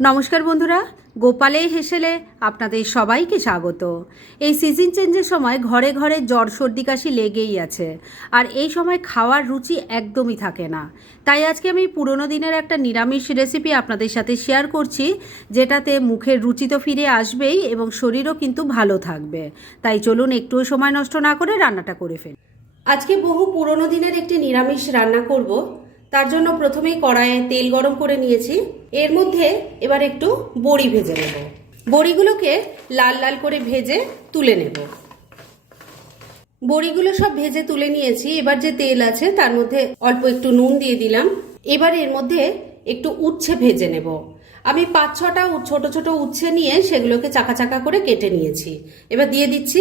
নমস্কার বন্ধুরা, গোপালে হেসেলে আপনাদের সবাইকে স্বাগত। এই সিজন চেঞ্জের সময় ঘরে ঘরে জ্বর, সর্দি, কাশি লেগেই আছে। আর এই সময় খাওয়ার রুচি একদমই থাকে না। তাই আজকে আমি পুরনো দিনের একটা নিরামিষ রেসিপি আপনাদের সাথে শেয়ার করছি, যেটাতে মুখের রুচি তো ফিরে আসবেই এবং শরীরও কিন্তু ভালো থাকবে। তাই চলুন একটুও সময় নষ্ট না করে রান্নাটা করে ফেলি। আজকে বহু পুরনো দিনের একটি নিরামিষ রান্না করব। তার জন্য প্রথমেই কড়াইয়ে তেল গরম করে নিয়েছি। এর মধ্যে এবার একটু বড়ি ভেজে নেব। বড়িগুলোকে লাল লাল করে ভেজে তুলে নেব। বড়িগুলো সব ভেজে তুলে নিয়েছি। এবার যে তেল আছে তার মধ্যে অল্প একটু নুন দিয়ে দিলাম। এবার এর মধ্যে একটু উচ্ছে ভেজে নেব। আমি পাঁচ ছটা ছোট ছোট উচ্ছে নিয়ে সেগুলোকে চাকা চাকা করে কেটে নিয়েছি। এবার দিয়ে দিচ্ছি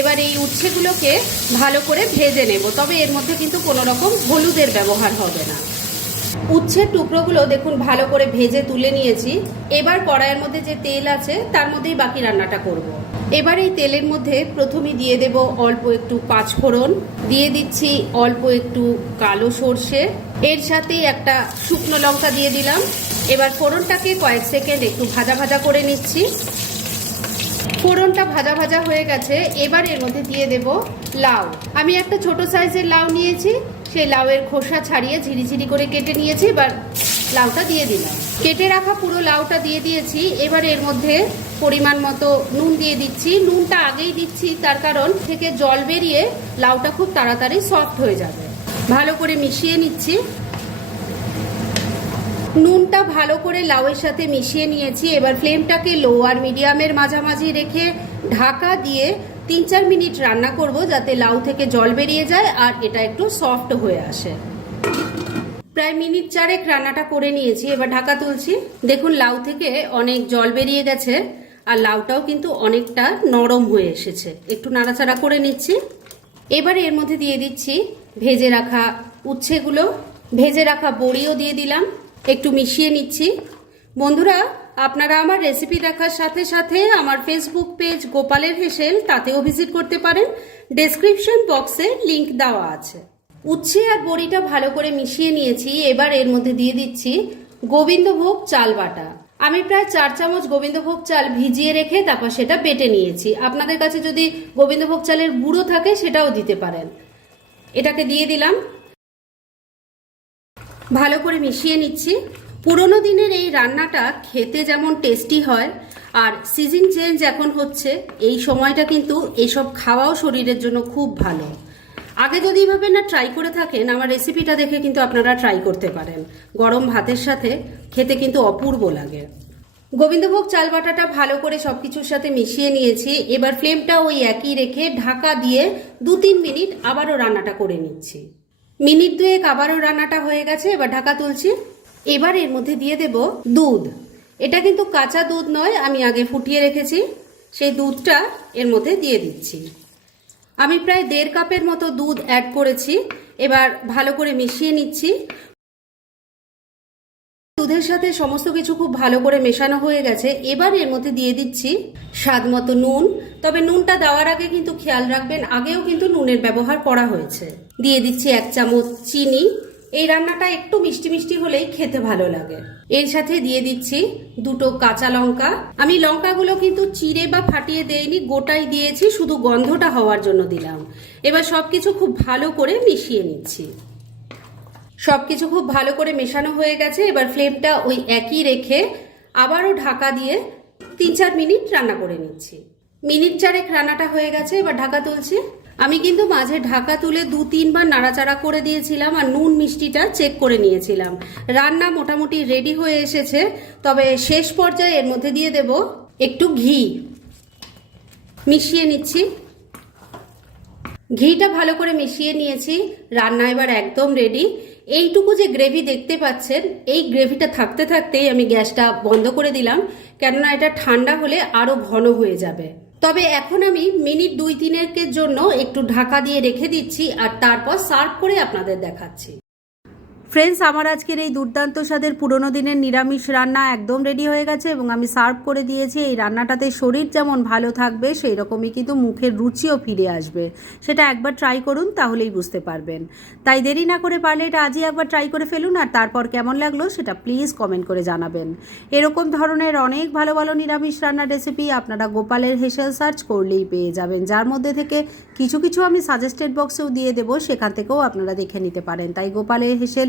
এবার এই উচ্ছেগুলোকে ভালো করে ভেজে নেব, তবে এর মধ্যে কিন্তু কোনো রকম হলুদের ব্যবহার হবে না। উচ্ছের টুকরোগুলো দেখুন, ভালো করে ভেজে তুলে নিয়েছি। এবার কড়াইয়ের মধ্যে যে তেল আছে, তার মধ্যেই বাকি রান্নাটা করব। এবার এই তেলের মধ্যে প্রথমে দিয়ে দেব অল্প একটু পাঁচফোড়ন, দিয়ে দিচ্ছি অল্প একটু কালো সর্ষে, এর সাথেই একটা শুকনো লঙ্কা দিয়ে দিলাম। এবার ফোড়নটাকে কয়েক সেকেন্ড একটু ভাজা ভাজা করে নিচ্ছি। ফোড়নটা ভাজা ভাজা হয়ে গেছে, এবার এর মধ্যে দিয়ে দেব লাউ। আমি একটা ছোট সাইজের লাউ নিয়েছি, সেই লাউয়ের খোসা ছাড়িয়ে ঝিরিঝিরি করে কেটে নিয়েছি, এবার লাউটা দিয়ে দিলাম। কেটে রাখা পুরো লাউটা দিয়ে দিয়েছি, এবার এর মধ্যে পরিমাণ মতো নুন দিয়ে দিচ্ছি। নুনটা আগেই দিচ্ছি, তার কারণ থেকে জল বেরিয়ে লাউটা খুব তাড়াতাড়ি সফট হয়ে যাবে। ভালো করে মিশিয়ে নিচ্ছি। নুনটা ভালো করে লাউয়ের সাথে মিশিয়ে নিয়েছি। এবার ফ্লেমটাকে লো আর মিডিয়ামের মাঝামাঝি রেখে ঢাকা দিয়ে তিন চার মিনিট রান্না করব যাতে লাউ থেকে জল বেরিয়ে যায় আর এটা একটু সফট হয়ে আসে। প্রায় মিনিট চারেক রান্নাটা করে নিয়েছি, এবার ঢাকা তুলছি। দেখুন, লাউ থেকে অনেক জল বেরিয়ে গেছে আর লাউটাও কিন্তু অনেকটা নরম হয়ে এসেছে। একটু নাড়াচাড়া করে নিচ্ছি। এবার এর মধ্যে দিয়ে দিচ্ছি ভেজে রাখা উচ্ছেগুলো। ভেজে রাখা বড়িও দিয়ে দিলাম। একটু মিশিয়ে নিচ্ছি। বন্ধুরা, আপনারা আমার রেসিপি দেখার সাথে সাথে আমার ফেসবুক পেজ গোপালের হেসেল তাতেও ভিজিট করতে পারেন। ডেসক্রিপশন বক্সে লিংক দেওয়া আছে। উচ্ছে আর বড়িটা ভালো করে মিশিয়ে নিয়েছি। এবার এর মধ্যে দিয়ে দিচ্ছি গোবিন্দভোগ চাল বাটা। আমি প্রায় চার চামচ গোবিন্দভোগ চাল ভিজিয়ে রেখে তারপর সেটা বেটে নিয়েছি। আপনাদের কাছে যদি গোবিন্দভোগ চালের গুঁড়ো থাকে সেটাও দিতে পারেন। এটাকে দিয়ে দিলাম। ভালো করে মিশিয়ে নিচ্ছি। পুরোনো দিনের এই রান্নাটা খেতে যেমন টেস্টি হয়, আর সিজন চেঞ্জ এখন হচ্ছে, এই সময়টা কিন্তু এসব খাওয়াও শরীরের জন্য খুব ভালো। আগে যদি এভাবে না ট্রাই করে থাকেন, আমার রেসিপিটা দেখে কিন্তু আপনারা ট্রাই করতে পারেন। গরম ভাতের সাথে খেতে কিন্তু অপূর্ব লাগে। গোবিন্দভোগ চাল বাটাটা ভালো করে সব কিছুর সাথে মিশিয়ে নিয়েছি। এবার ফ্লেমটা ওই একই রেখে ঢাকা দিয়ে দু তিন মিনিট আবারও রান্নাটা করে নিচ্ছি। মিনিট দুয়েক আবারও রান্নাটা হয়ে গেছে, এবার ঢাকা তুলছি। এবার এর মধ্যে দিয়ে দেব দুধ। এটা কিন্তু কাঁচা দুধ নয়, আমি আগে ফুটিয়ে রেখেছি। সেই দুধটা এর মধ্যে দিয়ে দিচ্ছি। আমি প্রায় দেড় কাপের মতো দুধ অ্যাড করেছি। এবার ভালো করে মিশিয়ে নিচ্ছি। দুধের সাথে সমস্ত কিছু খুব ভালো করে মেশানো হয়ে গেছে। এবার এর মধ্যে দিয়ে দিচ্ছি স্বাদ মতো নুন। তবে নুনটা দেওয়ার আগে কিন্তু খেয়াল রাখবেন, আগেও কিন্তু নুনের ব্যবহার করা হয়েছে। দিয়ে দিচ্ছি এক চামচ চিনি। এই রান্নাটা একটু মিষ্টি মিষ্টি হলেই খেতে ভালো লাগে। এর সাথে দিয়ে দিচ্ছি দুটো কাঁচা লঙ্কা। আমি লঙ্কাগুলো কিন্তু চিড়ে বা ফাটিয়ে দেইনি, গোটাই দিয়েছি, শুধু গন্ধটা হওয়ার জন্য দিলাম। এবার সবকিছু খুব ভালো করে মিশিয়ে নিচ্ছি। সবকিছু খুব ভালো করে মেশানো হয়ে গেছে। এবার ফ্লেমটা ওই একই রেখে আবারও ঢাকা দিয়ে তিন চার মিনিট রান্না করে নিচ্ছি। মিনিট চারেক রান্নাটা হয়ে গেছে, এবার ঢাকা তুলছি। আমি কিন্তু মাঝে ঢাকা তুলে দু তিনবার নাড়াচাড়া করে দিয়েছিলাম আর নুন মিষ্টিটা চেক করে নিয়েছিলাম। রান্না মোটামুটি রেডি হয়ে এসেছে, তবে শেষ পর্যায়ে এর মধ্যে দিয়ে দেব একটু ঘি। মিশিয়ে নিচ্ছি। ঘিটা ভালো করে মিশিয়ে নিয়েছি, রান্না এবার একদম রেডি। এইটুকু যে গ্রেভি দেখতে পাচ্ছেন, এই গ্রেভিটা থাকতে থাকতেই আমি গ্যাসটা বন্ধ করে দিলাম, কেননা এটা ঠান্ডা হলে আরও ঘন হয়ে যাবে। তবে এখন আমি মিনিট দুই তিনেকের জন্য একটু ঢাকা দিয়ে রেখে দিচ্ছি আর তারপর সার্ভ করে আপনাদের দেখাচ্ছি। ফ্রেন্ডস আমার আজকের এই দুর্দান্ত স্বাদের পুরনো দিনের নিরামিষ রান্না একদম রেডি হয়ে গেছে এবং আমি সার্ভ করে দিয়েছি। এই রান্নাটাতে শরীর যেমন ভালো থাকবে সেই রকমই কিন্তু মুখের রুচিও ফিরে আসবে। সেটা একবার ট্রাই করুন, তাহলেই বুঝতে পারবেন। তাই দেরি না করে পারলে এটা আজই একবার ট্রাই করে ফেলুন আর তারপর কেমন লাগল সেটা প্লিজ কমেন্ট করে জানাবেন। এরকম ধরনের অনেক ভালো ভালো নিরামিষ রান্নার রেসিপি আপনারা গোপালের হেসেল সার্চ করলেই পেয়ে যাবেন। যার মধ্যে থেকে কিছু কিছু আমি সাজেস্টেড বক্সেও দিয়ে দেবো, সেখান থেকেও আপনারা দেখে নিতে পারেন। তাই গোপালের হেসেল